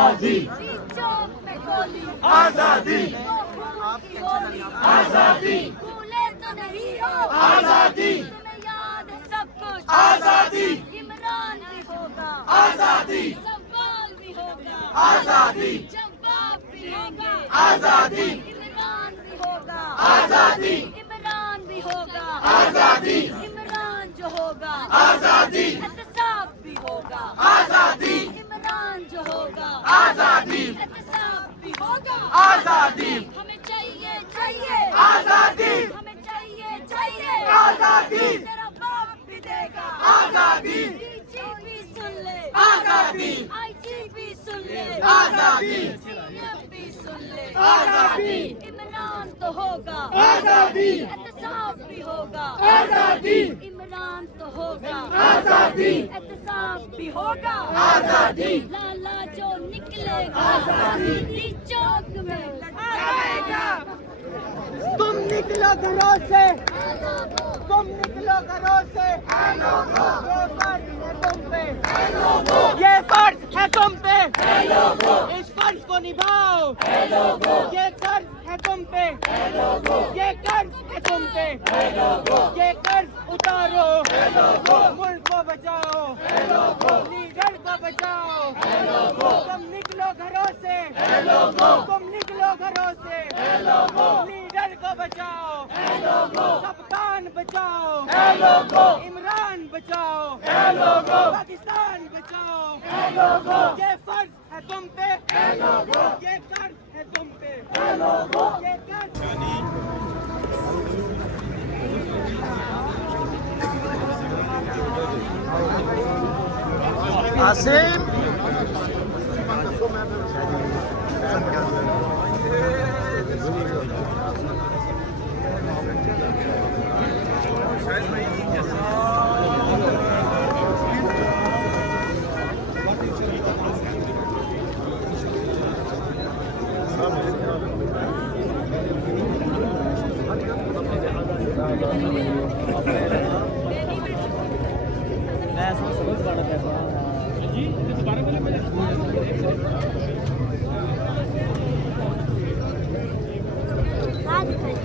आजादी, चौक में गोली, आजादी, आजादी, भूले तो नहीं हो आजादी, तुम्हें याद है सब कुछ, आजादी, इमरान भी होगा, आजादी, सवाल भी होगा, आजादी, जवाब भी होगा, आजादी, इमरान भी होगा, आजादी, इमरान भी होगा, आजादी, इमरान जो होगा, आजादी, एहतसाब भी होगा, आजादी, इमरान जो होगा, आजादी, एहतसाब भी होगा, आजादी, हमें चाहिए चाहिए आजादी, हमें चाहिए चाहिए आजादी, तेरा बाप भी देगा आजादी, डीजीपी सुन ले आजादी, आईजीपी सुन ले आजादी, सीएम भी सुन ले आजादी, इमरान तो होगा आजादी, एहतसाब भी होगा आजादी, इमरान तो होगा आजादी, एहतसाब भी होगा आजादी, लाला जो निकलेगा आजादी, चौक में आएगा। तुम निकलो घरों से, तुम निकलो घरों से, ये फर्ज है तुम पे, इस फर्ज को निभाओ, ये कर्ज है तुम पे, ये कर्ज है तुम पे, ये कर्ज उतारो, मुल्क को बचाओ, लीडर को बचाओ, तुम निकलो घरों से, तुम निकलो घरों से, लीडर को बचाओ, कप्तान बचाओ, इमरान बचाओ, पाकिस्तान बचाओ, ये फर्ज है तुम पे, ये कर्ज है तुम पे, ये कर्ज। आसिम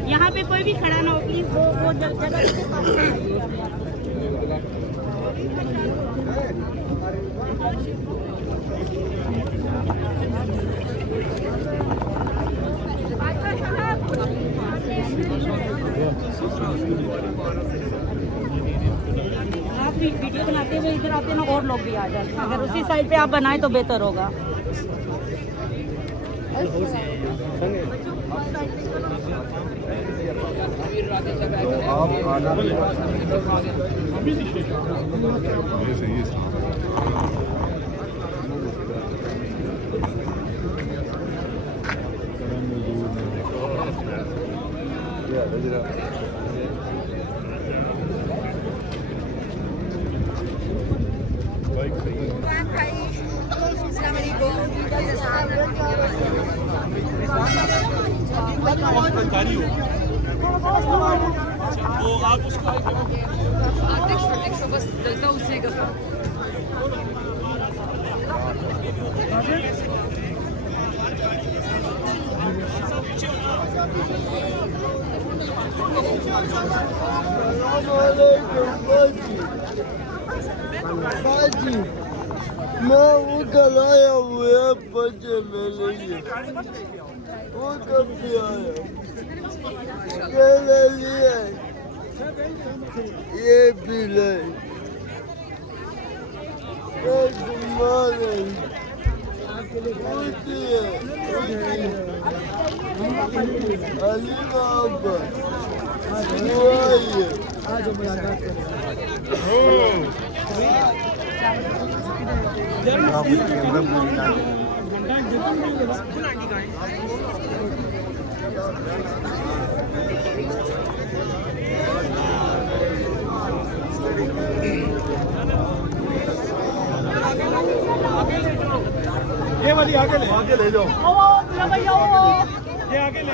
यहाँ पे कोई भी खड़ा ना हो प्लीज, वो जगह के पास में आइए। आप भी वीडियो बनाते हुए इधर आते ना और लोग भी आ जाते हैं, अगर उसी साइड पे आप बनाए तो बेहतर होगा। तो आप उसको बस डलता उसी का Baji, मैं उधर आया हुआ बच्चे में लिए वो कब से आया केले लिए ये भी ले अली बाबा आज मुलाकात ये वाली आगे ले जाओ, ये आगे ले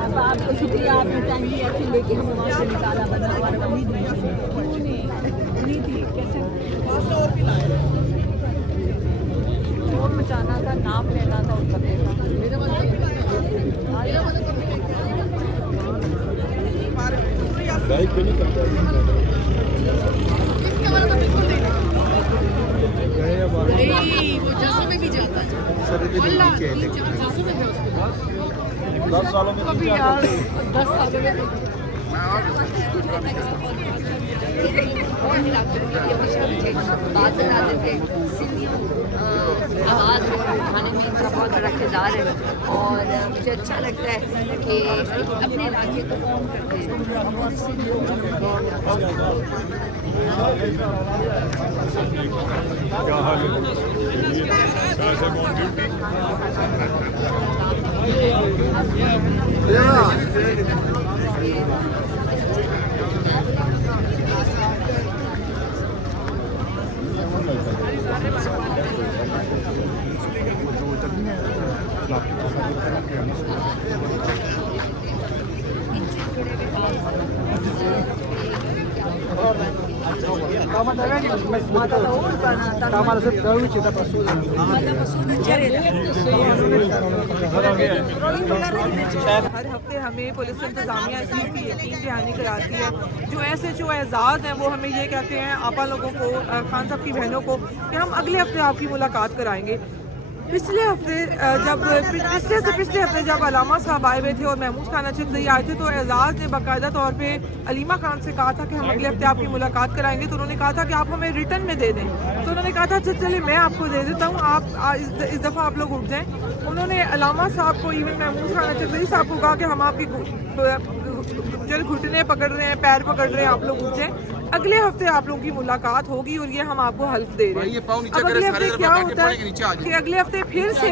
अब आपको शुक्रिया, आपने टाइम लिया कि लेके हम वहाँ से निकाला, बना और उम्मीद नहीं थी कैसे शोर मचाना था, नाम लेना था उस बंदे का। सर इधर नीचे है, 10 सालों में 10 सालों में बात बनाते थे, आवाज़ उठाने में इनका बहुत बड़ा किरदार है और मुझे अच्छा लगता है कि अपने इलाके को कौन करते हैं। क्या हाल है? कैसे कौन ड्यूटी? हर हफ्ते हमें पुलिस इंतजामिया इस चीज़ की यकीन दहानी कराती है। जो SHO एजाज़ हैं वो हमें ये कहते हैं आपा लोगों को, खान साहब की बहनों को, कि हम अगले हफ्ते आपकी मुलाकात कराएंगे। पिछले हफ्ते जब अलामा साहब आए हुए थे और महमूद खान अचकज़ई आए थे, तो एजाज़ ने बाकायदा तौर पे अलीमा खान से कहा था कि हम अगले हफ्ते आपकी मुलाकात कराएंगे। तो उन्होंने कहा था कि आप हमें रिटर्न में दे दें। तो उन्होंने कहा था अच्छा चलिए मैं आपको दे देता हूँ, आप इस दफ़ा आप लोग उठ जाएँ। उन्होंने अलामा साहब को, इवन महमूद खान अचकज़ई साहब को कहा कि हम आपकी जो घुटने पकड़ रहे हैं, पैर पकड़ रहे हैं, आप लोग उठ जाएँ। अगले हफ्ते आप लोगों की मुलाकात होगी और ये हम आपको हल्फ दे रहे हैं। अब अगले हफ्ते क्या होता है कि अगले हफ्ते फिर से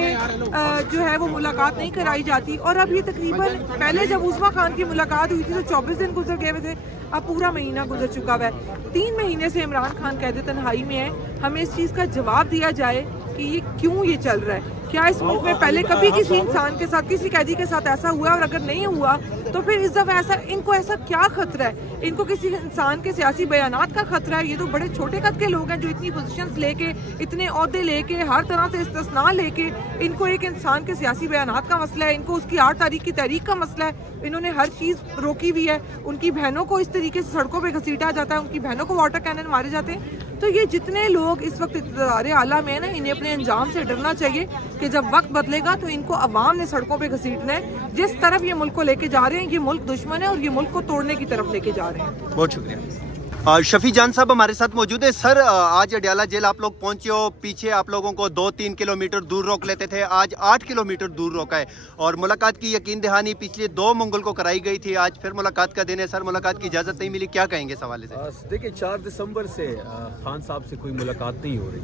जो है वो मुलाकात नहीं कराई जाती। और अब ये तकरीबन पहले जब उस्मा खान की मुलाकात हुई थी तो 24 दिन गुजर गए हुए थे, अब पूरा महीना गुजर चुका हुआ है। 3 महीने से इमरान खान कैद तन्हाई में है। हमें इस चीज़ का जवाब दिया जाए कि ये क्यों ये चल रहा है। क्या इस मुल्क में पहले कभी किसी इंसान के साथ, किसी कैदी के साथ ऐसा हुआ? और अगर नहीं हुआ तो फिर इस दफ़ा इनको ऐसा क्या खतरा है? इनको किसी इंसान के सियासी बयानात का खतरा है? ये तो बड़े छोटे कद के लोग हैं जो इतनी पोजीशंस लेके, इतने ओहदे लेके, हर तरह से इस्तिस्ना लेके, इनको एक इंसान के सियासी बयानात का मसला है, इनको उसकी 8 तारीख की तहरीक का मसला है। इन्होंने हर चीज़ रोकी हुई है। उनकी बहनों को इस तरीके से सड़कों पर घसीटा जाता है, उनकी बहनों को वाटर कैनन मारे जाते हैं। तो ये जितने लोग इस वक्त इक़्तिदार आला में है ना, इन्हें अपने अंजाम से डरना चाहिए कि जब वक्त बदलेगा तो इनको अवाम ने सड़कों पे घसीटना है। जिस तरफ ये मुल्क को लेके जा रहे हैं, ये मुल्क दुश्मन है और ये मुल्क को तोड़ने की तरफ लेके जा रहे हैं। बहुत शुक्रिया। शफी जान साहब हमारे साथ मौजूद है। सर आज अडयाला जेल आप लोग पहुंचे हो, पीछे आप लोगों को 2-3 किलोमीटर दूर रोक लेते थे, आज 8 किलोमीटर दूर रोका है और मुलाकात की यकीन दहानी पिछले 2 मंगल को कराई गई थी, आज फिर मुलाकात का दिन है। सर मुलाकात की इजाज़त नहीं मिली, क्या कहेंगे इस हवाले से? देखिए 4 दिसंबर से खान साहब से कोई मुलाकात नहीं हो रही,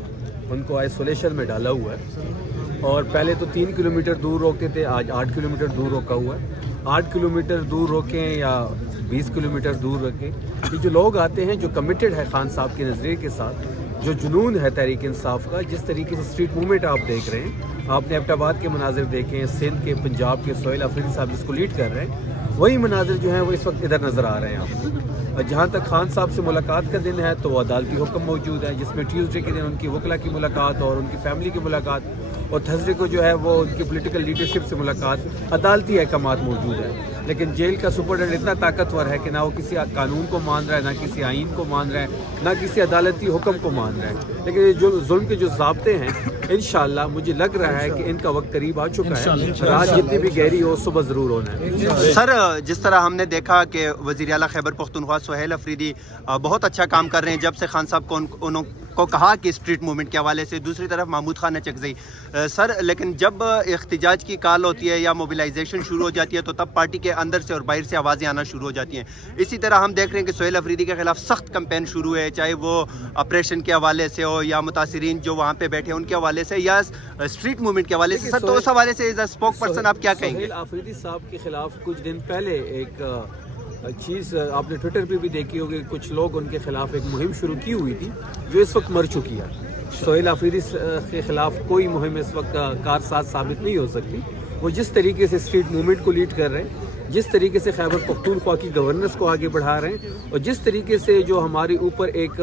उनको आइसोलेशन में डाला हुआ है और पहले तो 3 किलोमीटर दूर रोकते थे, आज 8 किलोमीटर दूर रोका हुआ है। 8 किलोमीटर दूर रोकें या 20 किलोमीटर दूर रखें, ये जो लोग आते हैं जो कमिटेड है खान साहब के नज़रिए के साथ, जो जुनून है तहरीक इंसाफ का, जिस तरीके से स्ट्रीट मूवमेंट आप देख रहे हैं, आपने एबटाबाद के मनाजिर देखे हैं, सिंध के, पंजाब के सोहेल अफरीदी साहब जिसको लीड कर रहे हैं, वही मनाजिर जो हैं वो इस वक्त इधर नज़र आ रहे हैं आपको। और जहाँ तक खान साहब से मुलाकात का दिन है तो वो अदालती हुक्म मौजूद है, जिसमें ट्यूसडे के दिन उनकी वकला की मुलाकात और उनकी फैमिली की मुलाकात, और थर्सडे को जो है वो उनकी पॉलिटिकल लीडरशिप से मुलाकात, अदालती अहकामात मौजूद है। लेकिन जेल का सुपरडेंट इतना ताकतवर है कि ना वो किसी कानून को मान रहा है, ना किसी आइन को मान रहा है, ना किसी अदालती हुक्म को मान रहा है। लेकिन ये जो जुल्म के जो ज़ाब्ते हैं, इंशाल्लाह मुझे लग रहा है कि इनका वक्त करीब आ चुका है। रात जितनी भी गहरी हो, सुबह ज़रूर होना है। सर जिस तरह हमने देखा कि वज़ीर आला खैबर पख्तूनख्वा सोहेल अफरीदी बहुत अच्छा काम कर रहे हैं जब से खान साहब को उनको कहा कि स्ट्रीट मूवमेंट के हवाले से, दूसरी तरफ महमूद खान अचकज़ई सर, लेकिन जब एहतिजाज की कॉल होती है या मोबिलाइजेशन शुरू हो जाती है तो तब पार्टी के अंदर से और बाहर से आवाज़ें आना शुरू हो जाती हैं। इसी तरह हम देख रहे हैं कि सोहेल अफरीदी के खिलाफ सख्त कैंपेन शुरू है, चाहे वो ऑपरेशन के हवाले से हो या मुतासिरीन जो वहाँ पे बैठे हैं उनके हवाले से या स्ट्रीट मूवमेंट के हवाले से। सर तो उस हवाले से एज अ स्पोक पर्सन आप क्या कहेंगे? सोहेल अफरीदी साहब के खिलाफ कुछ दिन पहले एक चीज़ आपने ट्विटर पे भी देखी होगी, कुछ लोग उनके खिलाफ एक मुहिम शुरू की हुई थी जो इस वक्त मर चुकी है। सोहेल अफरीदी के ख़िलाफ़ कोई मुहिम इस वक्त कारसाज साबित नहीं हो सकती। वो जिस तरीके से स्ट्रीट मूवमेंट को लीड कर रहे हैं, जिस तरीके से खैबर पख्तूनख्वा की गवर्नेंस को आगे बढ़ा रहे हैं और जिस तरीके से जो हमारे ऊपर एक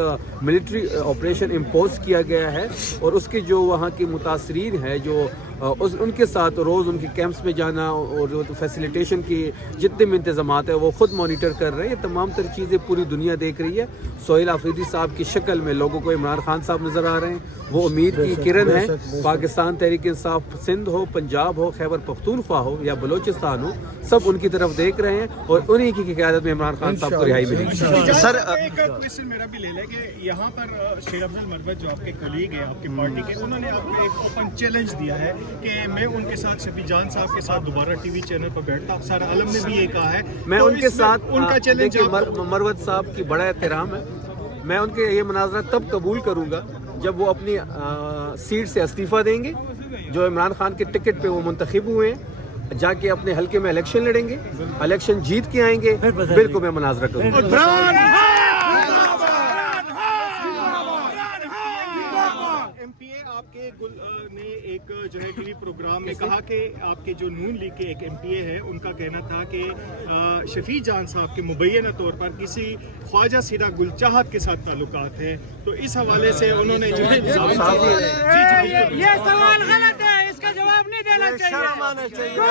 मिलिट्री ऑपरेशन इम्पोज किया गया है और उसके जो वहाँ के मुतासरीन है जो उनके साथ रोज़ उनके कैंप्स में जाना और जो फैसिलिटेशन की जितने भी इंतज़ामात है वो ख़ुद मॉनिटर कर रहे हैं। ये तमाम तर चीज़ें पूरी दुनिया देख रही है। सोहेल अफरीदी साहब की शक्ल में लोगों को इमरान खान साहब नज़र आ रहे हैं। वो उम्मीद की किरण है। पाकिस्तान तहरीक इंसाफ सिंध हो, पंजाब हो, खैबर पख्तूनख्वा हो या बलोचिस्तान हो, सब उनकी तरफ देख रहे हैं और उन्हीं की क़यादत में इमरान खान साहब को रिहाई मिलेगी। सर एक क्वेश्चन मेरा भी ले लें कि यहाँ पर शेर अफजल मरवत जो आपके कलीग हैं आपकी पार्टी के, उन्होंने आपको एक ओपन चैलेंज दिया है कि मैं उनके साथ शफी जान साहब के साथ दोबारा टीवी चैनल पर बैठता। सर आलम ने भी ये कहा है। मैं तो उनके साथ उनका चैलेंज मरवत साहब की बड़ा एहतराम है। मैं उनके ये मुनाजरा तब कबूल करूँगा जब वो अपनी सीट से इस्तीफ़ा देंगे। जो इमरान खान के टिकट पे वो मुंतखब हुए हैं, जाके अपने हल्के में इलेक्शन लड़ेंगे, इलेक्शन जीत के आएंगे, बिल्कुल मैं मुनाजरा करूँगा। एमपीए आपके ने एक जो है टीवी प्रोग्राम में कहा कि आपके जो नून लीग के एक एमपीए है, उनका कहना था कि शफी जान साहब के मुबैना तौर पर किसी ख्वाजा सीरा गुलचाहत के साथ ताल्लुकात हैं। तो इस हवाले से उन्होंने जो है ये सवाल गलत है, इसका जवाब नहीं देना चाहिए। शर्म आना चाहिए।